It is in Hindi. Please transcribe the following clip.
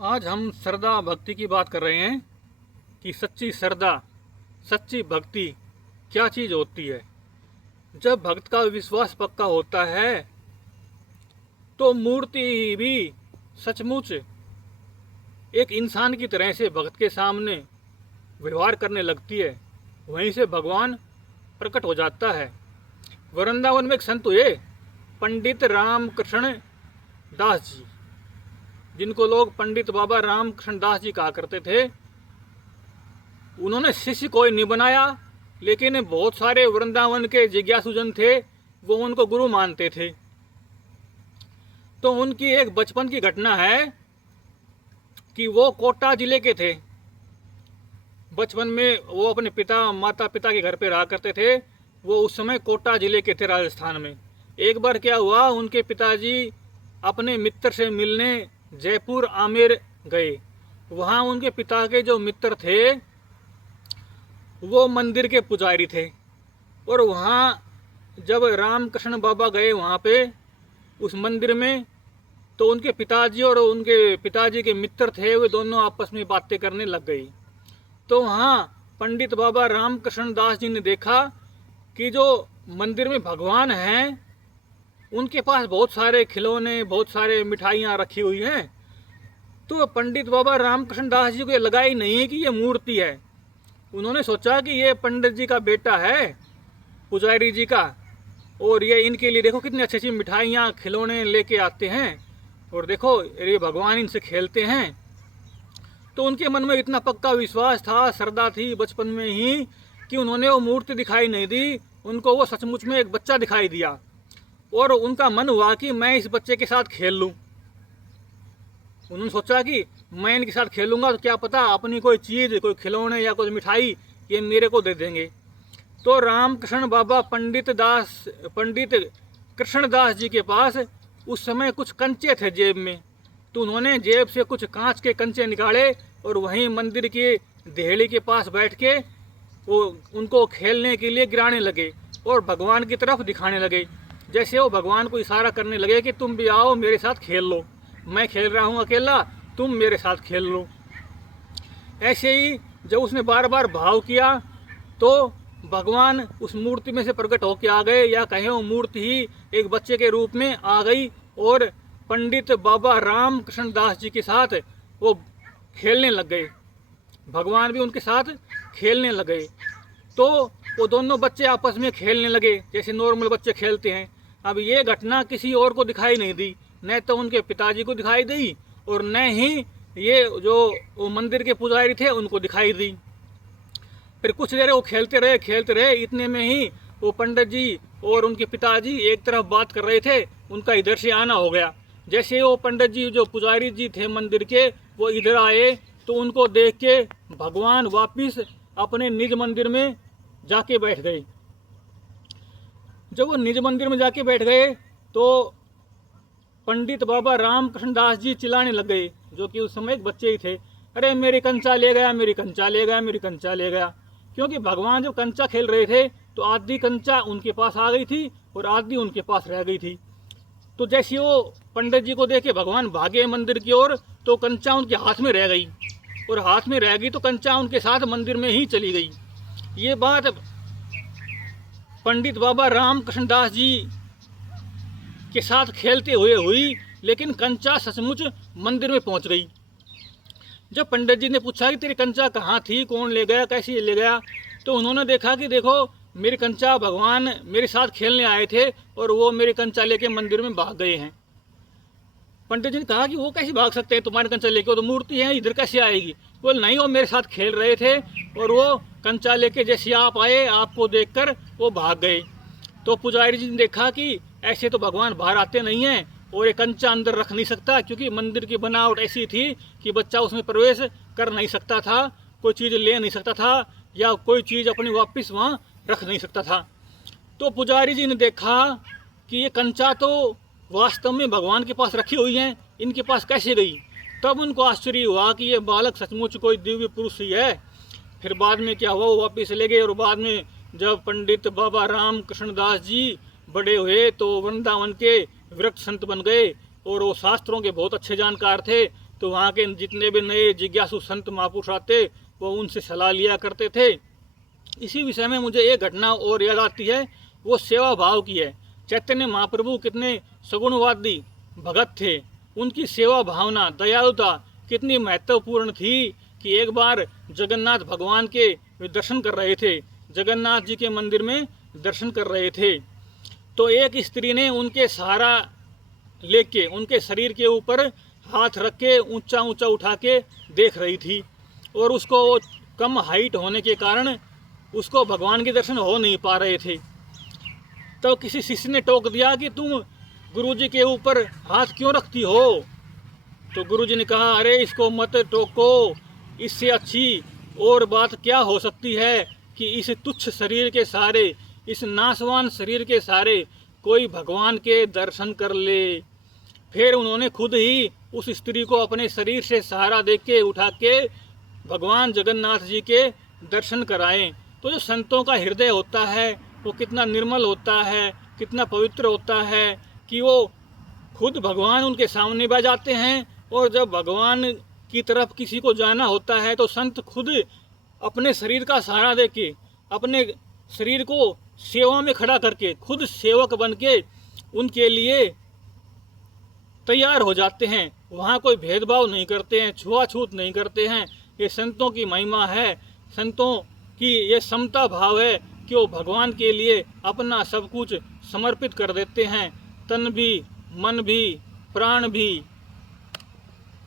आज हम श्रद्धा भक्ति की बात कर रहे हैं कि सच्ची श्रद्धा, सच्ची भक्ति क्या चीज़ होती है। जब भक्त का विश्वास पक्का होता है तो मूर्ति भी सचमुच एक इंसान की तरह से भक्त के सामने व्यवहार करने लगती है। वहीं से भगवान प्रकट हो जाता है। वृंदावन में एक संत हुए, पंडित रामकृष्ण दास जी, जिनको लोग पंडित बाबा रामकृष्ण दास जी कहा करते थे। उन्होंने शिष्य कोई नहीं बनाया, लेकिन बहुत सारे वृंदावन के जिज्ञासुजन थे, वो उनको गुरु मानते थे। तो उनकी एक बचपन की घटना है कि वो कोटा जिले के थे। बचपन में वो अपने माता पिता के घर पे रहा करते थे। वो उस समय कोटा जिले के थे, राजस्थान में। एक बार क्या हुआ, उनके पिताजी अपने मित्र से मिलने जयपुर आमेर गए। वहाँ उनके पिता के जो मित्र थे वो मंदिर के पुजारी थे। और वहाँ जब रामकृष्ण बाबा गए वहाँ पे उस मंदिर में, तो उनके पिताजी और उनके पिताजी के मित्र थे, वे दोनों आपस में बातें करने लग गई। तो वहाँ पंडित बाबा रामकृष्ण दास जी ने देखा कि जो मंदिर में भगवान हैं उनके पास बहुत सारे खिलौने, बहुत सारे मिठाइयाँ रखी हुई हैं। तो पंडित बाबा रामकृष्ण दास जी को ये लगा ही नहीं कि ये मूर्ति है। उन्होंने सोचा कि ये पंडित जी का बेटा है, पुजारी जी का, और ये इनके लिए देखो कितनी अच्छी अच्छी मिठाइयाँ खिलौने लेके आते हैं, और देखो ये भगवान इनसे खेलते हैं। तो उनके मन में इतना पक्का विश्वास था, श्रद्धा थी बचपन में ही, कि उन्होंने वो मूर्ति दिखाई नहीं दी, उनको वो सचमुच में एक बच्चा दिखाई दिया। और उनका मन हुआ कि मैं इस बच्चे के साथ खेल लूँ। उन्होंने सोचा कि मैं इनके साथ खेलूंगा तो क्या पता अपनी कोई चीज़, कोई खिलौने या कोई मिठाई ये मेरे को दे देंगे। तो रामकृष्ण बाबा पंडित कृष्णदास जी के पास उस समय कुछ कंचे थे जेब में। तो उन्होंने जेब से कुछ कांच के कंचे निकाले और वहीं मंदिर की देहली के पास बैठ के वो उनको खेलने के लिए गिराने लगे और भगवान की तरफ दिखाने लगे। जैसे वो भगवान को इशारा करने लगे कि तुम भी आओ मेरे साथ खेल लो, मैं खेल रहा हूँ अकेला, तुम मेरे साथ खेल लो। ऐसे ही जब उसने बार बार भाव किया तो भगवान उस मूर्ति में से प्रकट होकर आ गए, या कहें वो मूर्ति ही एक बच्चे के रूप में आ गई और पंडित बाबा रामकृष्ण दास जी के साथ वो खेलने लग गए। भगवान भी उनके साथ खेलने लग गए। तो वो दोनों बच्चे आपस में खेलने लगे जैसे नॉर्मल बच्चे खेलते हैं। अब ये घटना किसी और को दिखाई नहीं दी, न तो उनके पिताजी को दिखाई दी और न ही ये जो वो मंदिर के पुजारी थे उनको दिखाई दी। फिर कुछ देर वो खेलते रहे। इतने में ही वो पंडित जी और उनके पिताजी एक तरफ बात कर रहे थे, उनका इधर से आना हो गया। जैसे वो पंडित जी जो पुजारी जी थे मंदिर के, वो इधर आए तो उनको देख के भगवान वापिस अपने निज मंदिर में जाके बैठ गए। जब वो निज मंदिर में जाके बैठ गए तो पंडित बाबा रामकृष्ण दास जी चिल्लाने लग गए, जो कि उस समय एक बच्चे ही थे, अरे मेरी कंचा ले गया, मेरी कंचा ले गया, मेरी कंचा ले गया। क्योंकि भगवान जब कंचा खेल रहे थे तो आधी कंचा उनके पास आ गई थी और आधी उनके पास रह गई थी। तो जैसे वो पंडित जी को देखे भगवान भागे मंदिर की ओर, तो कंचा उनके हाथ में रह गई, और हाथ में रह गई तो कंचा उनके साथ मंदिर में ही चली गई। ये बात पंडित बाबा रामकृष्ण दास जी के साथ खेलते हुए हुई, लेकिन कंचा सचमुच मंदिर में पहुंच गई। जब पंडित जी ने पूछा कि तेरी कंचा कहाँ थी, कौन ले गया, कैसे ले गया, तो उन्होंने देखा कि देखो मेरी कंचा भगवान मेरे साथ खेलने आए थे और वो मेरी कंचा लेके मंदिर में भाग गए हैं। पंडित जी ने कहा कि वो कैसे भाग सकते हैं, तुम्हारी कंचा लेके, वो तो मूर्ति है, इधर कैसे आएगी। बोल नहीं, वो मेरे साथ खेल रहे थे और वो कंचा लेके जैसे आप आए, आपको देखकर वो भाग गए। तो पुजारी जी ने देखा कि ऐसे तो भगवान बाहर आते नहीं हैं और ये कंचा अंदर रख नहीं सकता, क्योंकि मंदिर की बनावट ऐसी थी कि बच्चा उसमें प्रवेश कर नहीं सकता था, कोई चीज़ ले नहीं सकता था, या कोई चीज़ अपनी वापस वहाँ रख नहीं सकता था। तो पुजारी जी ने देखा कि ये कंचा तो वास्तव में भगवान के पास रखी हुई हैं, इनके पास कैसे गई। तब उनको आश्चर्य हुआ कि ये बालक सचमुच कोई दिव्य पुरुष ही है। फिर बाद में क्या हुआ, वो वापस ले गए, और बाद में जब पंडित बाबा रामकृष्ण दास जी बड़े हुए तो वृंदावन के विरक्त संत बन गए, और वो शास्त्रों के बहुत अच्छे जानकार थे। तो वहाँ के जितने भी नए जिज्ञासु संत महापुरुष आते वो उनसे सलाह लिया करते थे। इसी विषय में मुझे एक घटना और याद आती है, वो सेवा भाव की है। चैतन्य महाप्रभु कितने सगुणवादी भगत थे, उनकी सेवा भावना, दयालुता कितनी महत्वपूर्ण थी कि एक बार जगन्नाथ भगवान के वे दर्शन कर रहे थे, जगन्नाथ जी के मंदिर में दर्शन कर रहे थे, तो एक स्त्री ने उनके सहारा लेके उनके शरीर के ऊपर हाथ रख के ऊंचा ऊंचा उठा के देख रही थी, और उसको कम हाइट होने के कारण उसको भगवान के दर्शन हो नहीं पा रहे थे। तो किसी शिष्य ने टोक दिया कि तुम गुरुजी के ऊपर हाथ क्यों रखती हो? तो गुरुजी ने कहा, अरे इसको मत टोको, इससे अच्छी और बात क्या हो सकती है कि इस तुच्छ शरीर के सहारे, इस नाशवान शरीर के सहारे कोई भगवान के दर्शन कर ले। फिर उन्होंने खुद ही उस स्त्री को अपने शरीर से सहारा दे के उठा के भगवान जगन्नाथ जी के दर्शन कराएं। तो जो संतों का हृदय होता है वो कितना निर्मल होता है, कितना पवित्र होता है कि वो खुद भगवान उनके सामने बैठ जाते हैं, और जब भगवान की तरफ किसी को जाना होता है तो संत खुद अपने शरीर का सहारा दे के, अपने शरीर को सेवा में खड़ा करके, खुद सेवक बन के उनके लिए तैयार हो जाते हैं। वहाँ कोई भेदभाव नहीं करते हैं, छुआछूत नहीं करते हैं। ये संतों की महिमा है, संतों की ये समता भाव है कि वो भगवान के लिए अपना सब कुछ समर्पित कर देते हैं, तन भी, मन भी, प्राण भी।